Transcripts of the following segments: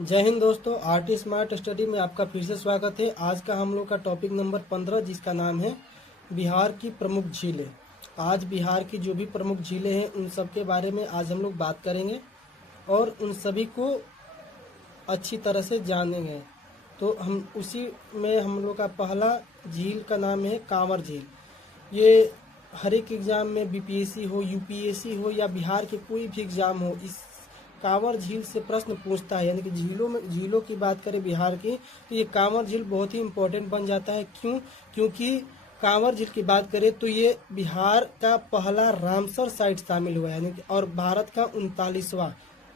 जय हिंद दोस्तों, art smart study में आपका फिर से स्वागत है। आज का हम लोग का टॉपिक नंबर 15 जिसका नाम है बिहार की प्रमुख झीलें। आज बिहार की जो भी प्रमुख झीलें हैं उन सब के बारे में आज हम लोग बात करेंगे और उन सभी को अच्छी तरह से जानेंगे। तो हम उसी में हम लोग का पहला झील का नाम है कांवर झील। ये हर एक एग्ज़ाम में बीपीएससी हो, यूपीएससी हो या बिहार के कोई भी एग्ज़ाम हो, इस कांवर झील से प्रश्न पूछता है। यानी कि झीलों की बात करें बिहार की, तो ये कांवर झील बहुत ही इम्पोर्टेंट बन जाता है। क्योंकि कांवर झील की बात करें तो ये बिहार का पहला रामसर साइट शामिल हुआ है, यानी कि और भारत का 39वां,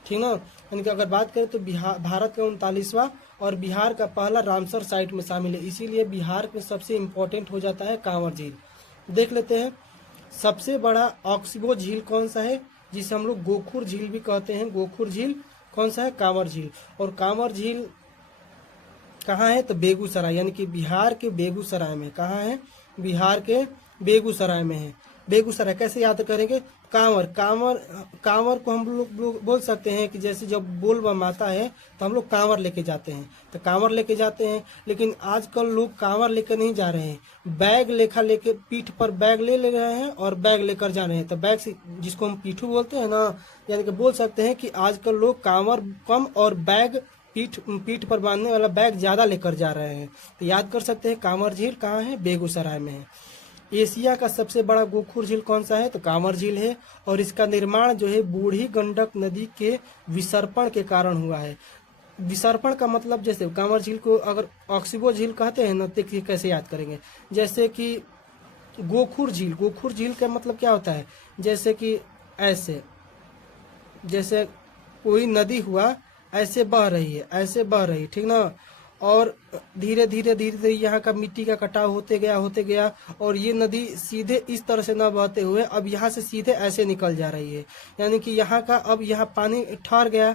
ठीक ना। यानी कि अगर बात करें तो भारत का 39वां और बिहार का पहला रामसर साइट में शामिल है। इसीलिए बिहार में सबसे इम्पोर्टेंट हो जाता है कांवर झील। देख लेते हैं सबसे बड़ा ऑक्सीबो झील कौन सा है, जिसे हम लोग गोखुर झील भी कहते हैं। गोखुर झील कौन सा है? कांवर झील। और कांवर झील कहाँ है? तो बेगूसराय, यानी कि बिहार के बेगूसराय में। कहाँ है? बिहार के बेगूसराय में है। बेगूसराय कैसे याद करेंगे? कांवर कांवर कांवर को हम लोग बोल सकते हैं कि जैसे जब बोल बम आता है तो हम लोग कांवर लेके जाते हैं, तो कांवर लेके जाते हैं। लेकिन आजकल लोग कांवर लेकर नहीं जा रहे हैं, बैग लेके पीठ पर बैग ले रहे हैं और बैग लेकर जा रहे हैं। तो बैग से, जिसको हम पीठू बोलते हैं ना, यानी कि बोल सकते हैं कि आजकल लोग कांवर कम और बैग पीठ पर बांधने वाला बैग ज्यादा लेकर जा रहे हैं। तो याद कर सकते हैं कांवर झील कहाँ है? बेगूसराय में है। एशिया का सबसे बड़ा गोखुर झील कौन सा है? तो कांवर झील है। और इसका निर्माण जो है बूढ़ी गंडक नदी के विसर्पण के कारण हुआ है। विसर्पण का मतलब, जैसे कांवर झील को अगर ऑक्सीबो झील कहते हैं ना, तो कैसे याद करेंगे? जैसे कि गोखुर झील का मतलब क्या होता है? जैसे कि जैसे कोई नदी हुआ, ऐसे बह रही है, ठीक ना। और धीरे धीरे यहाँ का मिट्टी का कटाव होते गया और ये नदी सीधे इस तरह से न बहते हुए अब यहाँ से सीधे ऐसे निकल जा रही है। यानी कि यहाँ पानी ठहर गया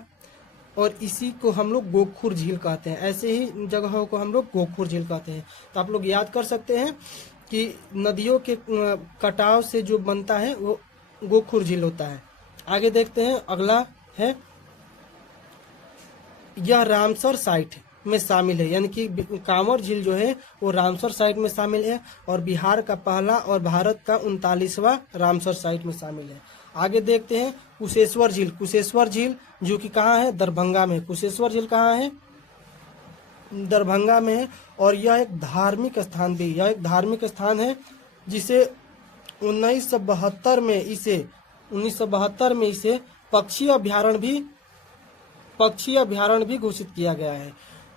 और इसी को हम लोग गोखुर झील कहते हैं। ऐसे ही जगहों को हम लोग गोखुर झील कहते हैं। तो आप लोग याद कर सकते हैं कि नदियों के कटाव से जो बनता है वो गोखुर झील होता है। आगे देखते हैं, अगला है यह रामसर साइट में शामिल है। यानी कि कांवर झील जो है वो रामसर साइट में शामिल है और बिहार का पहला और भारत का 39वां रामसर साइट में शामिल है। आगे देखते हैं कुशेश्वर झील जो कि कहाँ है? दरभंगा में। कुशेश्वर झील कहाँ है? दरभंगा में है। और यह एक धार्मिक स्थान है जिसे 1972 में इसे पक्षी अभ्यारण्य भी घोषित किया गया है।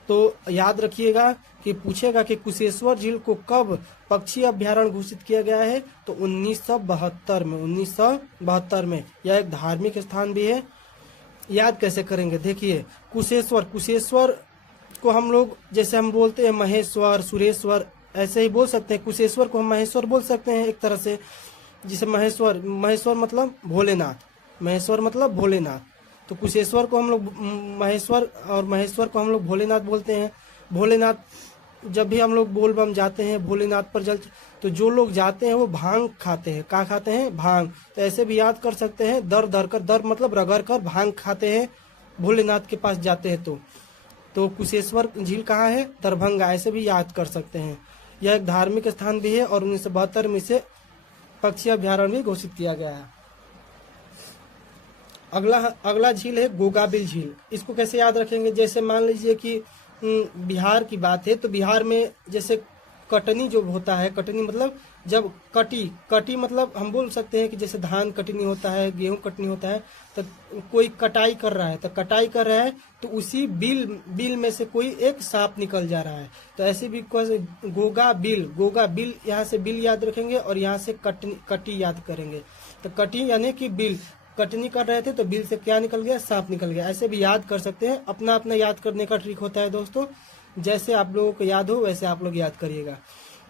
तो याद रखिएगा कि पूछेगा कि कुशेश्वर झील को कब पक्षी अभ्यारण्य घोषित किया गया है, तो 1972 में। यह एक धार्मिक स्थान भी है। याद कैसे करेंगे? देखिए, कुशेश्वर को हम लोग, जैसे हम बोलते हैं महेश्वर, सुरेश्वर, ऐसे ही बोल सकते हैं। कुशेश्वर को हम महेश्वर बोल सकते हैं एक तरह से, जिसे महेश्वर मतलब भोलेनाथ। तो कुशेश्वर को हम लोग महेश्वर और महेश्वर को हम लोग भोलेनाथ बोलते हैं। भोलेनाथ, जब भी हम लोग बोल बम जाते हैं भोलेनाथ पर जल, तो जो लोग जाते हैं वो भांग खाते हैं। क्या खाते हैं? भांग। तो ऐसे भी याद कर सकते हैं, दर मतलब रगड़ कर भांग खाते हैं भोलेनाथ के पास जाते हैं। तो कुशेश्वर झील कहाँ है? दरभंगा। ऐसे भी याद कर सकते हैं। यह एक धार्मिक स्थान भी है और 1972 में इसे पक्षी अभ्यारण्य भी घोषित किया गया है। अगला झील है गोगाबिल झील। इसको कैसे याद रखेंगे? जैसे मान लीजिए कि बिहार की बात है, तो बिहार में जैसे कटनी जो होता है, कटनी मतलब जब कटी मतलब हम बोल सकते हैं कि जैसे धान कटनी होता है, गेहूं कटनी होता है, तो कोई कटाई कर रहा है, तो उसी बिल में से कोई एक सांप निकल जा रहा है। तो ऐसे भी गोगा बिल, यहाँ से बिल याद रखेंगे और यहाँ से कटी याद करेंगे। तो कटी यानी कि बिल, कटनी कर रहे थे तो बिल से क्या निकल गया? सांप निकल गया। ऐसे भी याद कर सकते हैं। अपना अपना याद करने का ट्रिक होता है दोस्तों, जैसे आप लोगों को याद हो वैसे आप लोग याद करिएगा।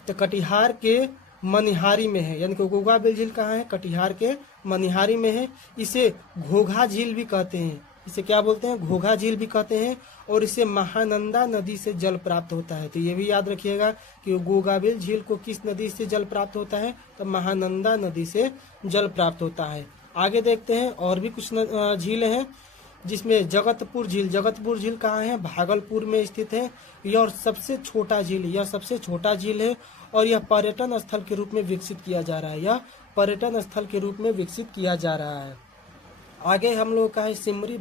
तो कटिहार के मनिहारी में है, यानी कि गोगाबिल झील कहाँ है? कटिहार के मनिहारी में है। इसे घोघा झील भी कहते हैं। इसे क्या बोलते हैं? घोघा झील भी कहते हैं। और इसे महानंदा नदी से जल प्राप्त होता है। तो ये भी याद रखिएगा कि गोगाबिल झील को किस नदी से जल प्राप्त होता है? तो महानंदा नदी से जल प्राप्त होता है। आगे देखते हैं और भी कुछ झीलें हैं। जिसमें जगतपुर झील कहाँ है? भागलपुर में स्थित है। यह और सबसे छोटा झील है और यह पर्यटन स्थल के रूप में विकसित किया जा रहा है। आगे हम लोग का है सिमरी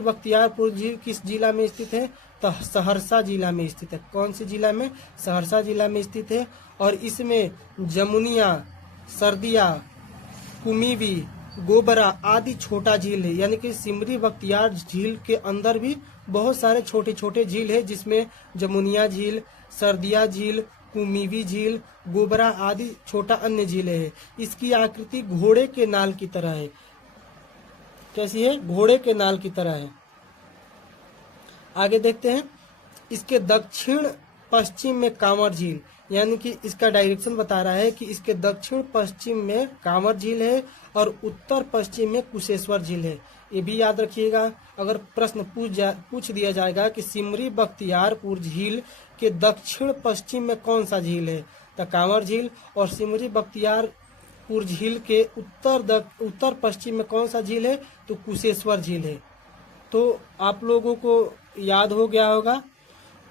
बख्तियारपुर झील किस जिला में स्थित है? तो सहरसा जिला में स्थित है। कौन सी जिला में? सहरसा जिला में स्थित है। और इसमें जमुनिया, सरदिया, कुमीवी, गोबरा आदि छोटा झील है। यानी कि सिमरी बख्तियार झील के अंदर भी बहुत सारे छोटे छोटे झील है, जिसमें जमुनिया झील, सरदिया झील, कुमीवी झील, गोबरा आदि छोटा अन्य झीलें है। इसकी आकृति घोड़े के नाल की तरह है। कैसी है? घोड़े के नाल की तरह है। आगे देखते हैं, इसके दक्षिण पश्चिम में कांवर झील, यानी कि इसका डायरेक्शन बता रहा है कि इसके दक्षिण पश्चिम में कांवर झील है और उत्तर पश्चिम में कुशेश्वर झील है। ये भी याद रखिएगा, अगर प्रश्न पूछ दिया जाएगा कि सिमरी बख्तियारपुर झील के दक्षिण पश्चिम में कौन सा झील है, तो कांवर झील, और सिमरी बख्तियारपुर झील के उत्तर पश्चिम में कौन सा झील है, तो कुशेश्वर झील है। तो आप लोगों को याद हो गया होगा।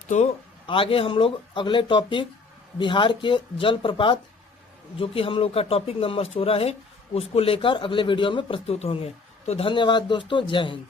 तो आगे हम लोग अगले टॉपिक बिहार के जलप्रपात, जो कि हम लोग का टॉपिक नंबर 16 है, उसको लेकर अगले वीडियो में प्रस्तुत होंगे। तो धन्यवाद दोस्तों, जय हिंद।